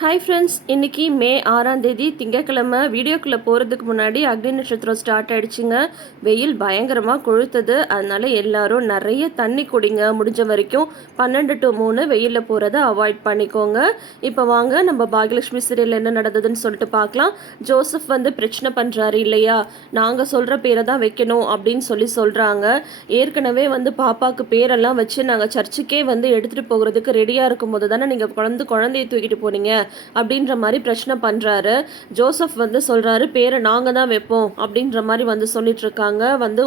Hi friends, இன்றைக்கி மே 6ஆம் தேதி திங்கக்கிழமை. வீடியோக்குள்ளே போகிறதுக்கு முன்னாடி அக்னி நட்சத்திரம் ஸ்டார்ட் ஆகிடுச்சிங்க. வெயில் பயங்கரமாக கொழுத்துது. அதனால் எல்லோரும் நிறைய தண்ணி குடிங்க. முடிஞ்ச வரைக்கும் 12 to 3 வெயிலில் போகிறத அவாய்ட் பண்ணிக்கோங்க. இப்போ வாங்க நம்ம பாகியலட்சுமி சீரியல் என்ன நடந்ததுன்னு சொல்லிட்டு பார்க்கலாம். ஜோசப் பிரச்சனை பண்ணுறாரு இல்லையா, நாங்கள் சொல்கிற பேரை தான் வைக்கணும் அப்படின்னு சொல்கிறாங்க. ஏற்கனவே பாப்பாவுக்கு பேரெல்லாம் வச்சு நாங்கள் சர்ச்சுக்கே எடுத்துகிட்டு போகிறதுக்கு ரெடியாக இருக்கும்போது தானே நீங்கள் குழந்தையை தூக்கிட்டு போனீங்க அப்படின்ற மாதிரி பிரச்சனை பண்ணுறாரு. ஜோசப் சொல்கிறாரு, பேரை நாங்கள் தான் வைப்போம் அப்படின்ற மாதிரி சொல்லிட்டு இருக்காங்க.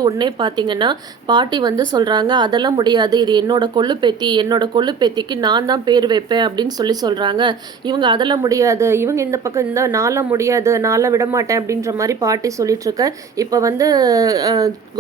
உடனே பார்த்தீங்கன்னா பாட்டி சொல்கிறாங்க, அதெல்லாம் முடியாது, இது என்னோட கொள்ளு பேத்திக்கு நான் தான் பேர் வைப்பேன் அப்படின்னு சொல்கிறாங்க. இவங்க அதெல்லாம் முடியாது, இவங்க இந்த பக்கம் இந்த நாளாக முடியாது, நாளாக விட மாட்டேன் அப்படின்ற மாதிரி பாட்டி சொல்லிட்டு இருக்க. இப்போ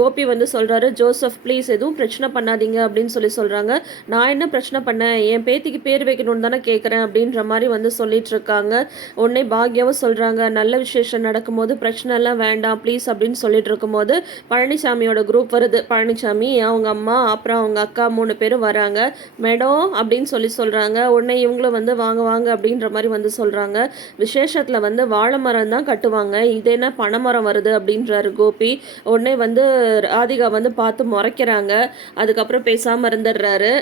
கோபி சொல்கிறாரு, ஜோசப் ப்ளீஸ் எதுவும் பிரச்சனை பண்ணாதீங்க அப்படின்னு சொல்கிறாங்க. நான் என்ன பிரச்சனை பண்ணேன், என் பேத்திக்கு பேர் வைக்கணும்னு தானே கேட்குறேன் அப்படின்ற மாதிரி சொல்லிட்டு இருக்காங்க. உடனே பாக்யாவும் சொல்கிறாங்க, நல்ல விசேஷம் நடக்கும்போது பிரச்சனை எல்லாம் வேண்டாம் ப்ளீஸ் அப்படின்னு சொல்லிட்டு இருக்கும்போது பழனிசாமியோட குரூப் வருது. பழனிசாமி, அவங்க அம்மா, அப்புறம் அவங்க அக்கா 3 பேரும் வராங்க. மேடம் அப்படின்னு சொல்கிறாங்க. உடனே இவங்களும் வாங்க வாங்க அப்படின்ற மாதிரி சொல்கிறாங்க. விசேஷத்தில் வாழை மரம் தான் கட்டுவாங்க, இது என்ன பனைமரம் வருது அப்படின்றாரு கோபி. உடனே ராதிகா பார்த்து முறைக்கிறாங்க. அதுக்கப்புறம் பேசாமல் இருந்துடுறாரு.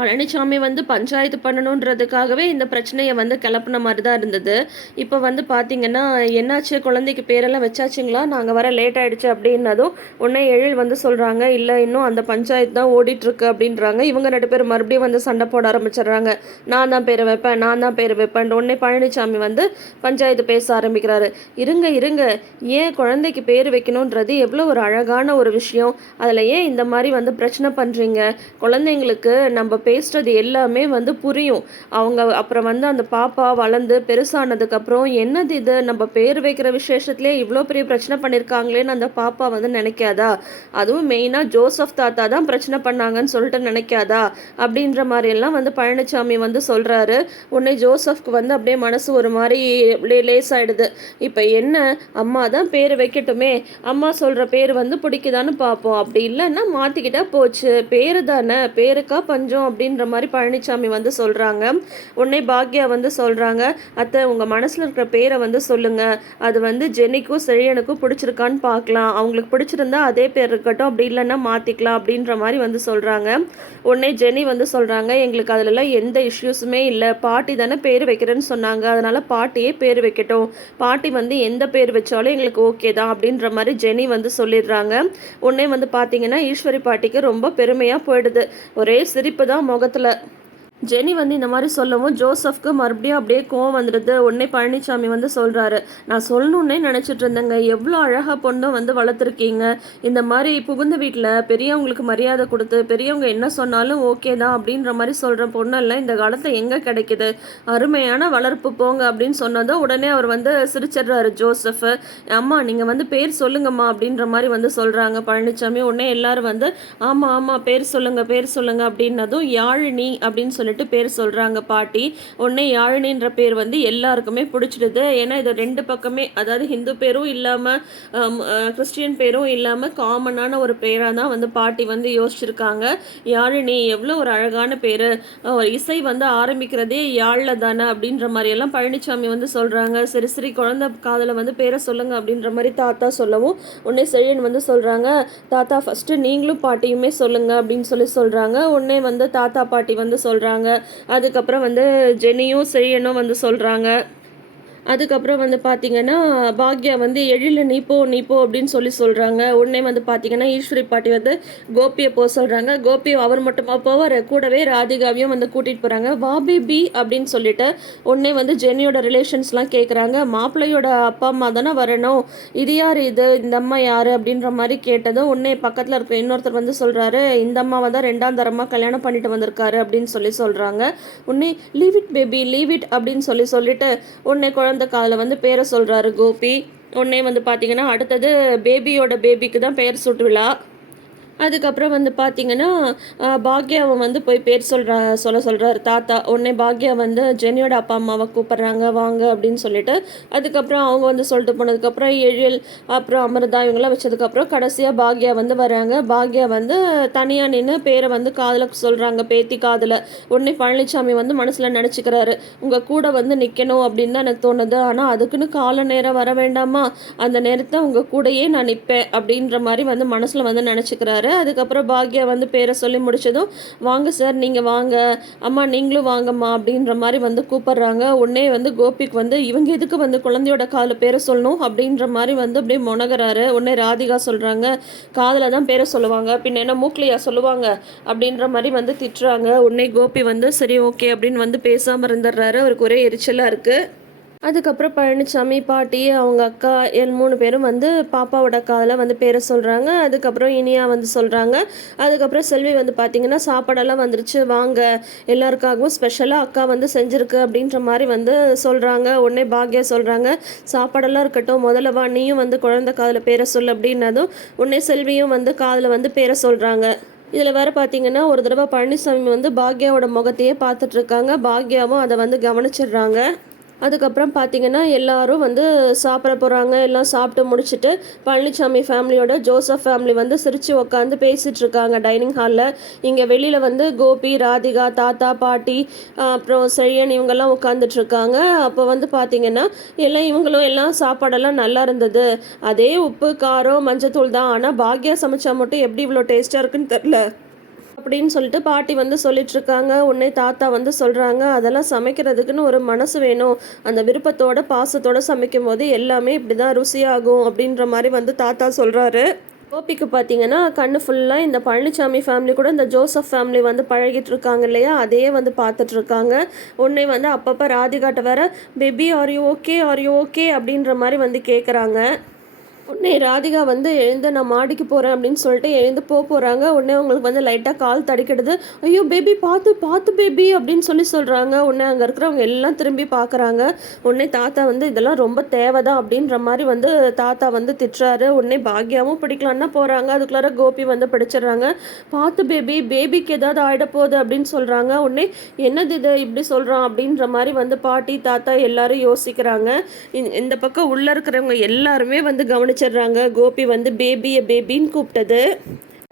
பழனிசாமி பஞ்சாயத்து பண்ணணுன்றதுக்காகவே இந்த பிரச்சனையை கிளப்புன மாதிரி தான் இருந்தது. இப்போ பார்த்தீங்கன்னா என்னாச்சு, குழந்தைக்கு பேரெல்லாம் வச்சாச்சுங்களா, நாங்கள் வர லேட் ஆகிடுச்சு அப்படின்னதும் உடனே எழில் சொல்கிறாங்க, இல்லை இன்னும் அந்த பஞ்சாயத்து தான் ஓடிட்டுருக்கு அப்படின்றாங்க. இவங்க 2 பேர் மறுபடியும் சண்டை போட ஆரம்பிச்சிடுறாங்க. நான் தான் பேரை வைப்பேன். உடனே பழனிசாமி பஞ்சாயத்து பேச ஆரம்பிக்கிறாரு. இருங்க, ஏன் குழந்தைக்கு பேர் வைக்கணுன்றது எவ்வளோ ஒரு அழகான ஒரு விஷயம், அதில் ஏன் இந்த மாதிரி பிரச்சனை பண்ணுறீங்க? குழந்தைங்களுக்கு நம்ம பேசுறது எல்லாமே புரியும். அவங்க அப்புறம் அந்த பாப்பா வளர்ந்து பெருசானதுக்கப்புறம் என்னது இது, நம்ம பேர் வைக்கிற விசேஷத்துலேயே இவ்வளோ பெரிய பிரச்சனை பண்ணியிருக்காங்களேன்னு அந்த பாப்பா நினைக்காதா? அதுவும் மெயினாக ஜோசப் தாத்தா தான் பிரச்சனை பண்ணாங்கன்னு சொல்லிட்டு நினைக்காதா அப்படின்ற மாதிரியெல்லாம் பழனிசாமி சொல்கிறாரு. உடனே ஜோசப்க்கு அப்படியே மனசு ஒரு மாதிரி அப்படியே லேசாயிடுது. இப்போ என்ன, அம்மா தான் பேர் வைக்கட்டுமே, அம்மா சொல்கிற பேர் பிடிக்குதான்னு பார்ப்போம், அப்படி இல்லைன்னா மாற்றிக்கிட்டா போச்சு, பேரு தானே, பேருக்கா பஞ்சம் அப்படின்ற மாதிரி பழனிசாமி சொல்கிறாங்க. உடனே பாக்யா சொல்கிறாங்க, அத்தை உங்கள் மனசில் இருக்கிற பேரை சொல்லுங்கள், அது ஜெனிக்கும் செழியனுக்கும் பிடிச்சிருக்கான்னு பார்க்கலாம், அவங்களுக்கு பிடிச்சிருந்தா அதே பேர் இருக்கட்டும், அப்படி இல்லைன்னா மாற்றிக்கலாம் அப்படின்ற மாதிரி சொல்கிறாங்க. உடனே ஜெனி சொல்கிறாங்க, எங்களுக்கு அதிலலாம் எந்த இஷ்யூஸுமே இல்லை, பாட்டி தானே பேர் வைக்கிறேன்னு சொன்னாங்க, அதனால் பாட்டியே பேர் வைக்கட்டும், பாட்டி எந்த பேர் வச்சாலும் எங்களுக்கு ஓகே தான் அப்படின்ற மாதிரி ஜெனி சொல்லிடுறாங்க. உடனே பார்த்தீங்கன்னா ஈஸ்வரி பாட்டிக்கு ரொம்ப பெருமையாக போயிடுது. ஒரே சிரிப்பு தான் முகத்தில். ஜெனி இந்த மாதிரி சொல்லவும் ஜோசப்க்கு மறுபடியும் அப்படியே கோவம் வந்துடுது. உடனே பழனிசாமி சொல்கிறாரு, நான் சொல்லணுன்னே நினச்சிட்டு இருந்தேங்க, எவ்வளோ அழகாக பொண்ணும் வளர்த்துருக்கீங்க, இந்த மாதிரி புகுந்த வீட்டில் பெரியவங்களுக்கு மரியாதை கொடுத்து பெரியவங்க என்ன சொன்னாலும் ஓகே தான் அப்படின்ற மாதிரி சொல்கிற பொண்ணெல்லாம் இந்த காலத்தில் எங்கே கிடைக்குது, அருமையான வளர்ப்பு போங்க அப்படின்னு சொன்னதும் உடனே அவர் சிரிச்சிடுறாரு ஜோசப். அம்மா நீங்கள் பேர் சொல்லுங்கம்மா அப்படின்ற மாதிரி சொல்கிறாங்க பழனிசாமி. உடனே எல்லாரும் ஆமாம் பேர் சொல்லுங்க அப்படின்னதும் யாழினி அப்படின்னு சொல்லிட்டு பேர் சொல்கிறாங்க பாட்டி. உடனே யாழினின்ற பேர் எல்லாருக்குமே பிடிச்சிடுது. ஏன்னா இது 2 பக்கமே, அதாவது ஹிந்து பேரும் இல்லாமல் கிறிஸ்டியன் பேரும் இல்லாமல் காமனான ஒரு பேராக தான் பாட்டி யோசிச்சிருக்காங்க. யாழினி எவ்வளோ ஒரு அழகான பேர், இசை ஆரம்பிக்கிறதே யாழில் தானே அப்படின்ற மாதிரியெல்லாம் பழனிசாமி சொல்கிறாங்க. சரி குழந்தை காதில் பேரை சொல்லுங்க அப்படின்ற மாதிரி தாத்தா சொல்லவும் உடனே செழியன் சொல்கிறாங்க, தாத்தா ஃபஸ்ட்டு நீங்களும் பாட்டியுமே சொல்லுங்க அப்படின்னு சொல்கிறாங்க. உடனே தாத்தா பாட்டி சொல்கிறாங்க. அதுக்கப்புறம் ஜெனியும் செழியனும் சொல்கிறாங்க. அதுக்கப்புறம் பார்த்தீங்கன்னா பாக்யா எழில் நீ போ அப்படின்னு சொல்கிறாங்க. உடனே பார்த்தீங்கன்னா ஈஸ்வரி பாட்டி கோபியை போக சொல்கிறாங்க. கோபியை அவர் மட்டுமா போவார், கூடவே ராதிகாவையும் கூட்டிகிட்டு போகிறாங்க. வா பேபி அப்படின்னு சொல்லிட்டு உடனே ஜெனியோட ரிலேஷன்ஸ்லாம் கேட்குறாங்க. மாப்பிள்ளையோட அப்பா அம்மா தானே வரணும், இது யார், இந்த அம்மா யார் அப்படின்ற மாதிரி கேட்டதும் உடனே பக்கத்தில் இருக்க இன்னொருத்தர் சொல்கிறாரு, இந்த அம்மாவை தான் 2ஆம் தரமாக கல்யாணம் பண்ணிட்டு வந்திருக்காரு அப்படின்னு சொல்கிறாங்க. உடனே leave it baby leave it அப்படின்னு சொல்லிட்டு உடனே குழந்தை காதில் பேரை சொல்கிறாரு கோபி. உடனே பார்த்தீங்கன்னா அடுத்தது பேபியோட பேபிக்கு தான் பெயர் சூட்டு விழா. அதுக்கப்புறம் வந்து பார்த்தீங்கன்னா, பாக்யாவ வந்து போய் பேர் சொல்றாரு தாத்தா. உடனே பாக்யா வந்து ஜெனியோட அப்பா, அம்மாவ கூப்பிடுறாங்க, வாங்க அப்படின்னு சொல்லிட்டு. அதுக்கப்புறம் அவங்க வந்து சொல்லிட்டு போனதுக்கப்புறம் எழில், அப்புறம் அமிர்தா இவங்கலாம் வச்சதுக்கப்புறம் கடைசியா பாக்யா வந்து வராங்க. பாக்யா வந்து தனியா நின்னு பேர வந்து காதுல சொல்றாங்க, பேத்தி காதுல. உடனே பழனிச்சாமி வந்து மனசுல நெனச்சுக்கிறாரு, உங்க கூட வந்து நிக்கணும் அப்படின்னு தான் எனக்கு தோணுது. ஆனா அதுக்குன்னு கால நேரம் வர வேண்டாமா? அந்த நேரத்த உங்க கூடயே நான் நிப்பேன் அப்படின்ற மாரி வந்து மனசுல வந்து நெனச்சுக்கிறாரு. அதுக்கப்புறம் பாக்யா வந்து பேரை சொல்லி முடிச்சதும், வாங்க சார் நீங்கள் வாங்க, அம்மா நீங்களும் வாங்கம்மா அப்படின்ற மாதிரி வந்து கூப்பிடுறாங்க. உடனே வந்து கோபிக்கு வந்து இவங்க எதுக்கு வந்து குழந்தையோட காதில் பேரை சொல்லணும் அப்படின்ற மாதிரி வந்து அப்படியே முனகிறாரு. உடனே ராதிகா சொல்கிறாங்க, காதில் தான் பேரை சொல்லுவாங்க, பின்ன என்ன மூக்லையா சொல்லுவாங்க அப்படின்ற மாதிரி வந்து திட்டுறாங்க. உடனே கோபி வந்து சரி ஓகே அப்படின்னு வந்து பேசாமல் இருந்துடுறாரு. அவருக்கு ஒரே எரிச்சலாக இருக்குது. அதுக்கப்புறம் பழனிச்சாமி, பாட்டி, அவங்க அக்கா 3 பேரும் வந்து பாப்பாவோட காதில் வந்து பேரை சொல்கிறாங்க. அதுக்கப்புறம் இனியா வந்து சொல்கிறாங்க. அதுக்கப்புறம் செல்வி வந்து பார்த்திங்கன்னா, சாப்பாடெல்லாம் வந்துருச்சு வாங்க, எல்லாருக்காகவும் ஸ்பெஷலாக அக்கா வந்து செஞ்சுருக்கு அப்படின்ற மாதிரி வந்து சொல்கிறாங்க. உடனே பாக்யா சொல்கிறாங்க, சாப்பாடெல்லாம் இருக்கட்டும், முதல்ல வா நீயும் வந்து குழந்தை காதில் பேரை சொல் அப்படின்னதும் உடனே செல்வியும் வந்து காதில் வந்து பேரை சொல்கிறாங்க. இதில் வேறு பார்த்தீங்கன்னா, ஒரு தடவை பழனிசாமி வந்து பாக்யாவோட முகத்தையே பார்த்துட்ருக்காங்க. பாக்யாவும் அதை வந்து கவனிச்சிடுறாங்க. அதுக்கப்புறம் பார்த்திங்கன்னா எல்லாரும் வந்து சாப்பிட போகிறாங்க. எல்லாம் சாப்பிட்டு முடிச்சுட்டு பழனிசாமி ஃபேமிலியோட ஜோசப் ஃபேமிலி வந்து சிரித்து உட்காந்து பேசிகிட்டு இருக்காங்க டைனிங் ஹாலில். இங்கே வெளியில் வந்து கோபி, ராதிகா, தாத்தா, பாட்டி, அப்புறம் செழியன் இவங்கெல்லாம் உட்காந்துட்ருக்காங்க. அப்போ வந்து பார்த்திங்கன்னா இவங்களும் எல்லாம் சாப்பாடெல்லாம் நல்லா இருந்தது, அதே உப்பு, காரம், மஞ்சத்தூள் தான், ஆனால் பாக்யா சமைச்சா மட்டும் எப்படி இவ்வளோ டேஸ்ட்டாக இருக்குன்னு தெரில அப்படின்னு சொல்லிட்டு பாட்டி வந்து சொல்லிட்டுருக்காங்க. உடனே தாத்தா வந்து சொல்கிறாங்க, அதெல்லாம் சமைக்கிறதுக்குன்னு ஒரு மனசு வேணும், அந்த விருப்பத்தோட பாசத்தோடு சமைக்கும் போது எல்லாமே இப்படி தான் ருசியாகும் அப்படின்ற மாதிரி வந்து தாத்தா சொல்கிறாரு. கோபிக்கு பார்த்தீங்கன்னா கண்ணு ஃபுல்லாக இந்த பழனிசாமி ஃபேமிலி கூட இந்த ஜோசப் ஃபேமிலி வந்து பழகிட்டு இருக்காங்க இல்லையா, அதையே வந்து பார்த்துட்ருக்காங்க. உடனே வந்து அப்பப்போ ராதிகாட்ட வேற பேபி ஆர் யூ ஓகே அப்படின்ற மாதிரி வந்து கேட்குறாங்க. உடனே ராதிகா வந்து எழுந்து நான் மாடிக்கு போகிறேன் அப்படின்னு சொல்லிட்டு எழுந்து போகிறாங்க. உடனே அவங்களுக்கு வந்து லைட்டாக கால் தடிக்கிடுது. ஐயோ பேபி பார்த்து பார்த்து பேபி அப்படின்னு சொல்கிறாங்க. உடனே அங்கே இருக்கிறவங்க எல்லாம் திரும்பி பார்க்குறாங்க. உடனே தாத்தா வந்து இதெல்லாம் ரொம்ப தேவைதான் அப்படின்ற மாதிரி வந்து தாத்தா வந்து திட்டுறாரு. உடனே பாக்யாவும் பிடிக்கலான்னா போகிறாங்க. அதுக்குள்ளார கோபி வந்து பிடிச்சிடுறாங்க. பார்த்து பேபி, பேபிக்கு ஏதாவது ஆகிட போகுது அப்படின்னு சொல்கிறாங்க. உடனே என்னது இது இப்படி சொல்கிறான் அப்படின்ற மாதிரி வந்து பாட்டி, தாத்தா எல்லாரும் யோசிக்கிறாங்க. இந்த பக்கம் உள்ளே இருக்கிறவங்க எல்லாருமே வந்து கவனிச்சிடுறாங்க கோபி வந்து பேபின்னு கூப்பிட்டது.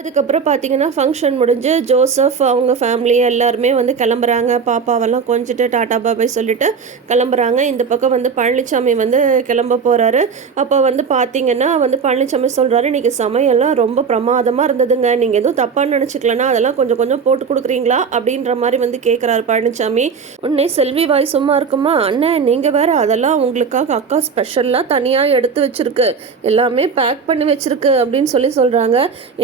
அதுக்கப்புறம் பார்த்தீங்கன்னா ஃபங்க்ஷன் முடிஞ்சு ஜோசப் அவங்க ஃபேமிலி எல்லாருமே வந்து கிளம்புறாங்க. பாப்பாவெல்லாம் கொஞ்சிட்டு டாட்டா பாபாய் சொல்லிட்டு கிளம்புறாங்க. இந்த பக்கம் வந்து பழனிசாமி வந்து கிளம்ப போகிறாரு. அப்போ வந்து பார்த்தீங்கன்னா வந்து பழனிசாமி சொல்கிறாரு, இன்றைக்கி சமையல்லாம் ரொம்ப பிரமாதமாக இருந்ததுங்க, நீங்கள் எதுவும் தப்பாக நினச்சிக்கலன்னா அதெல்லாம் கொஞ்சம் கொஞ்சம் போட்டு கொடுக்குறீங்களா அப்படின்ற மாதிரி வந்து கேட்குறாரு பழனிசாமி. உடனே செல்வி வாய் சும்மா இருக்குமா, அண்ணன் நீங்கள் வேறு அதெல்லாம் உங்களுக்காக அக்கா ஸ்பெஷலாக தனியாக எடுத்து வச்சுருக்கு, எல்லாமே பேக் பண்ணி வச்சுருக்கு அப்படின்னு சொல்கிறாங்க.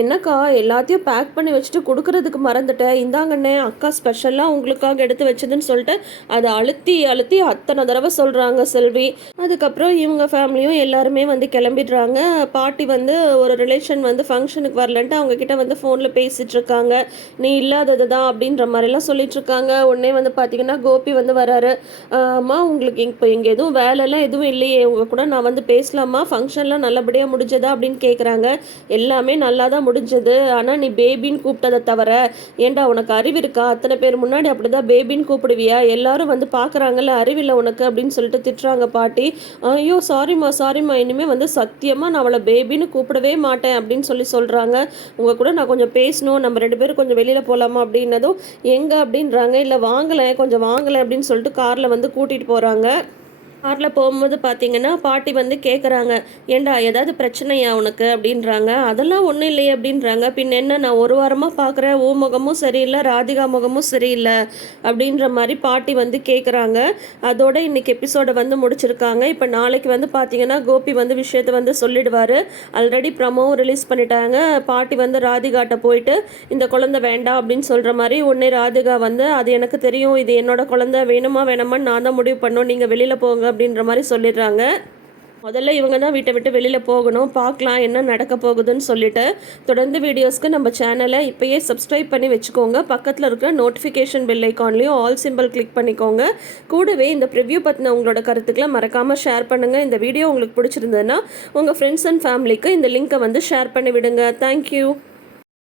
என்னக்கா எல்லாத்தையும் பேக் பண்ணி வச்சுட்டு கொடுக்கறதுக்கு மறந்துட்டேன், இந்தாங்கண்ணே அக்கா ஸ்பெஷலாக உங்களுக்காக எடுத்து வச்சதுன்னு சொல்லிட்டு அதை அழுத்தி அழுத்தி அத்தனை தடவை சொல்கிறாங்க செல்வி. அதுக்கப்புறம் இவங்க ஃபேமிலியும் எல்லாருமே வந்து கிளம்பிடுறாங்க. பாட்டி வந்து ஒரு ரிலேஷன் வந்து ஃபங்க்ஷனுக்கு வரலன்ட்டு அவங்கக்கிட்ட வந்து ஃபோனில் பேசிகிட்டு இருக்காங்க. நீ இல்லாதது தான் அப்படின்ற மாதிரிலாம் சொல்லிட்டு இருக்காங்க. உடனே வந்து பார்த்திங்கன்னா கோபி வந்து வராரு. அம்மா உங்களுக்கு இப்போ இங்கே எதுவும் வேலைலாம் எதுவும் இல்லையே, உங்கள் கூட நான் வந்து பேசலாமா, ஃபங்க்ஷன்லாம் நல்லபடியாக முடிஞ்சதா அப்படின்னு கேட்குறாங்க. எல்லாமே நல்லா தான் முடிஞ்சது, ஆனால் நீ பேபின்னு கூப்பிட்டதை தவிர ஏண்டா உனக்கு அறிவு இருக்கா, அத்தனை பேர் முன்னாடி அப்படிதான் பேபின்னு கூப்பிடுவியா, எல்லாரும் வந்து பார்க்குறாங்கல்ல, அறிவில்லை உனக்கு அப்படின்னு சொல்லிட்டு திட்டுறாங்க பாட்டி. ஐயோ சாரிம்மா இனிமேல் வந்து சத்தியமாக நான் அவளை பேபின்னு கூப்பிடவே மாட்டேன் அப்படின்னு சொல்கிறாங்க. உங்கள் கூட நான் கொஞ்சம் பேசணும், நம்ம 2 பேரும் கொஞ்சம் வெளியில் போகலாமா அப்படின்னதும் எங்கே அப்படின்றாங்க. இல்லை கொஞ்சம் வாங்கலை அப்படின்னு சொல்லிட்டு காரில் வந்து கூட்டிகிட்டு போகிறாங்க. காரில் போகும்போது பார்த்தீங்கன்னா பாட்டி வந்து கேட்குறாங்க, ஏண்டா ஏதாவது பிரச்சனையா உனக்கு அப்படின்றாங்க. அதெல்லாம் ஒன்றும் இல்லையே அப்படின்றாங்க. பின் என்ன, நான் ஒரு வாரமாக பார்க்குறேன், ஓ முகமும் சரியில்லை, ராதிகா முகமும் சரியில்லை அப்படின்ற மாதிரி பாட்டி வந்து கேட்குறாங்க. அதோட இன்றைக்கி எபிசோடை வந்து முடிச்சிருக்காங்க. இப்போ நாளைக்கு வந்து பார்த்தீங்கன்னா கோபி வந்து விஷயத்தை வந்து சொல்லிடுவார். ஆல்ரெடி ப்ரமோவும் ரிலீஸ் பண்ணிட்டாங்க. பாட்டி வந்து ராதிகாட்ட போயிட்டு இந்த குழந்தை வேண்டாம் அப்படின்னு சொல்கிற மாதிரி, உடனே ராதிகா வந்து அது எனக்கு தெரியும், இது என்னோட குழந்தை, வேணுமான்னு நான் தான் முடிவு பண்ணோம், நீங்கள் வெளியில் போங்க அப்படின்ற மாதிரி சொல்லிடுறாங்க. முதல்ல இவங்க தான் வீட்டை விட்டு வெளியில் போகணும், பார்க்கலாம் என்ன நடக்க போகுதுன்னு சொல்லிட்டு. தொடர்ந்து வீடியோஸ்க்கு நம்ம சேனலை இப்போயே சப்ஸ்கிரைப் பண்ணி வச்சுக்கோங்க. பக்கத்தில் இருக்கிற நோட்டிஃபிகேஷன் பெல் ஐக்கான்லேயும் ஆல் சிம்பிள் கிளிக் பண்ணிக்கோங்க. கூடவே இந்த ப்ரிவ்யூ பற்றின உங்களோட கருத்துக்களை மறக்காமல் ஷேர் பண்ணுங்கள். இந்த வீடியோ உங்களுக்கு பிடிச்சிருந்ததுன்னா உங்கள் ஃப்ரெண்ட்ஸ் அண்ட் ஃபேமிலிக்கு இந்த லிங்க்கை வந்து ஷேர் பண்ணி விடுங்க. தேங்க்யூ.